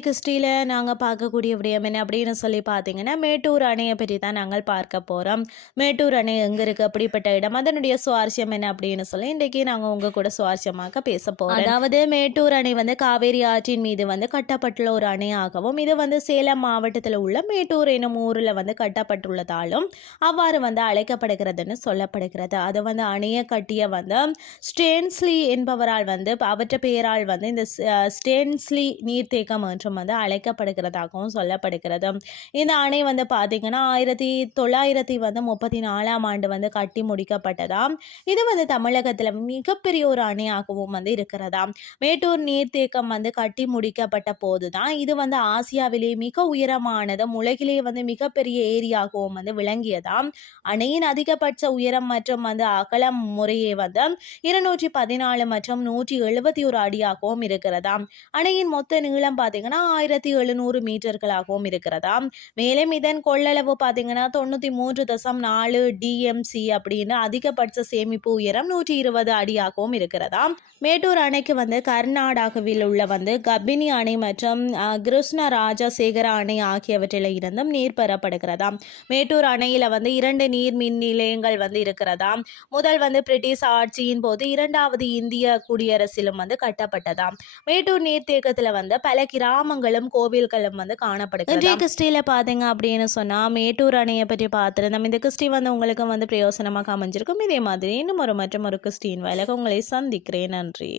கிறிஸ்டியில் நாங்கள் பார்க்கக்கூடிய விடயம் என்ன அப்படின்னு சொல்லி பார்த்தீங்கன்னா மேட்டூர் அணையை பற்றி தான் நாங்கள் பார்க்க போகிறோம் மேட்டூர் அணை எங்கே இருக்குது அப்படிப்பட்ட இடம் அதனுடைய சுவாரஸ்யம் என்ன அப்படின்னு சொல்லி இன்றைக்கி நாங்கள் உங்கள் கூட சுவாரஸ்யமாக பேச போகிறோம் அதாவது மேட்டூர் அணை வந்து காவேரி ஆற்றின் மீது வந்து கட்டப்பட்டுள்ள ஒரு அணையாகவும் இது வந்து சேலம் மாவட்டத்தில் உள்ள மேட்டூர் எனும் ஊரில் வந்து கட்டப்பட்டுள்ளதாலும் அவ்வாறு வந்து அழைக்கப்படுகிறதுன்னு சொல்லப்படுகிறது. அது வந்து அணையை கட்டிய வந்து ஸ்டேன்ஸ்லி என்பவரால் வந்து அவற்ற பெயரால் வந்து இந்த ஸ்டேன்ஸ்லி நீர்த்தேக்கம் என்றும் வந்து அழைக்கப்படுகிறதாகவும் சொல்லப்படுகிறது. இந்த அணை வந்து பார்த்திங்கன்னா ஆயிரத்தி தொள்ளாயிரத்தி வந்து முப்பத்தி நாலாம் ஆண்டு வந்து கட்டி முடிக்கப்பட்டதாம் இது வந்து தமிழகத்தில் மிகப்பெரிய ஒரு அணையாகவும் வந்து இருக்கிறதா? மேட்டூர் நீர்த்தேக்கம் வந்து கட்டி முடிக்கப்பட்ட போது தான் இது வந்து ஆசியாவிலேயே மிக உயரமானதும் உலகிலேயே வந்து மிகப்பெரிய ஏரியாகவும் வந்து விளங்கியதாம் அணையின் அதிகபட்ச உயரம் மற்றும் வந்து அகலம் முறையே வந்து இருநூற்றி பதினாலு மற்றும் நூற்றி எழுபத்தி ஒரு அடியாகவும் இருக்கிறதாம் அணையின் மொத்த நீளம் பார்த்தீங்கன்னா ஆயிரத்தி எழுநூறு மீட்டர்களாகவும் இருக்கிறதாம் மேலும் இதன் கொள்ளளவு பார்த்தீங்கன்னா தொண்ணூற்றி மூன்று தசம் நாலு டிஎம்சி அப்படின்னு அதிகபட்ச சேமிப்பு உயரம் நூற்றி இருபது அடியாகவும் இருக்கிறதாம் மேட்டூர் அணைக்கு வந்து கர்நாடகாவில் உள்ள வந்து கபினி அணை மற்றும் கிருஷ்ண ராஜசேகர அணை ஆகியவற்றில் இருந்தும் நீர் பெறப்படுகிறதாம் மேட்டூர் அணையில் வந்து இரண்டு நீர் மின் நிலையங்கள் வந்து இருக்கிறதாம் முதல் வந்து பிரிட்டிஷ் ஆட்சியின் போது இரண்டாவது இந்திய குடியரசிலும் வந்து கட்டப்பட்டதாம் மேட்டூர் நீர்த்தேக்கத்தில் வந்து பல கிராமங்களும் கோவில்களும் வந்து காணப்படுது இன்றைய கிறிஸ்டியில பாத்தீங்க அப்படின்னு சொன்னா மேட்டூர் அணையை பற்றி பார்த்துருந்தோம். இந்த கிறிஸ்டி வந்து உங்களுக்கு வந்து பிரயோசனமாக அமைஞ்சிருக்கும். இதே மாதிரி இன்னும் ஒரு மற்றும் ஒரு கிறிஸ்டின் வேலைக்கு உங்களை சந்திக்கிறேன். நன்றி.